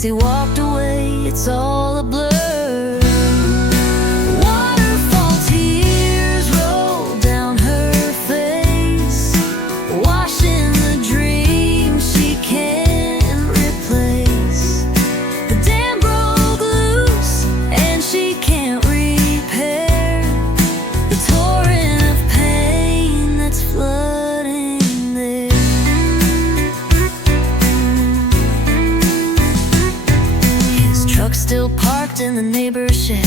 since he walked away, it's all a blur. Waterfall tears roll down her face, washing the dream she can't replace. The dam broke loose and she can't repair the torrent of pain that's flooding there. His truck still parked in the neighbor's shed,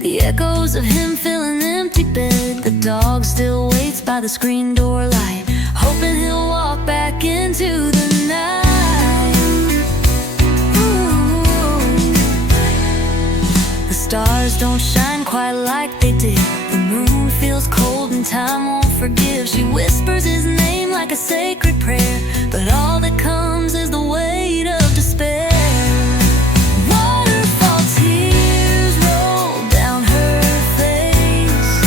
the echoes of him fill an empty bed. The dog still waits by the screen door light, hoping he'll walk back into the night. Ooh. The stars don't shine quite like they did, the moon feels cold and time won't forgive. She whispers his name like a sacred prayer, but all that comes is the weight of despair. Waterfall tears roll down her face,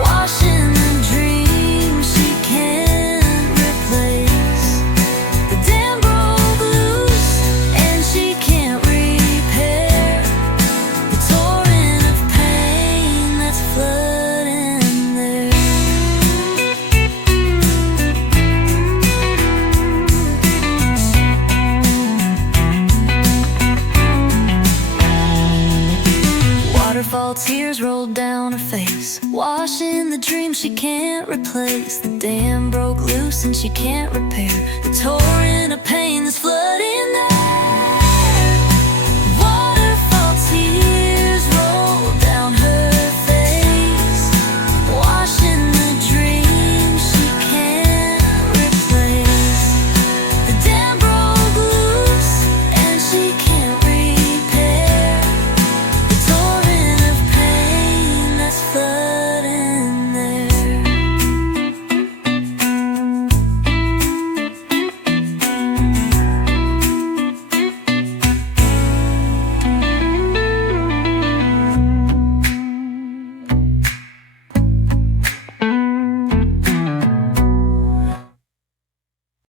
washing the dream she can't replace. The dam broke loose and she can't repair the torrent of pain that's flooding there. Waterfall tears roll down her face, washing the dream she can't replace. The dam broke loose and she can't repair the torrent of pain that's flooding there.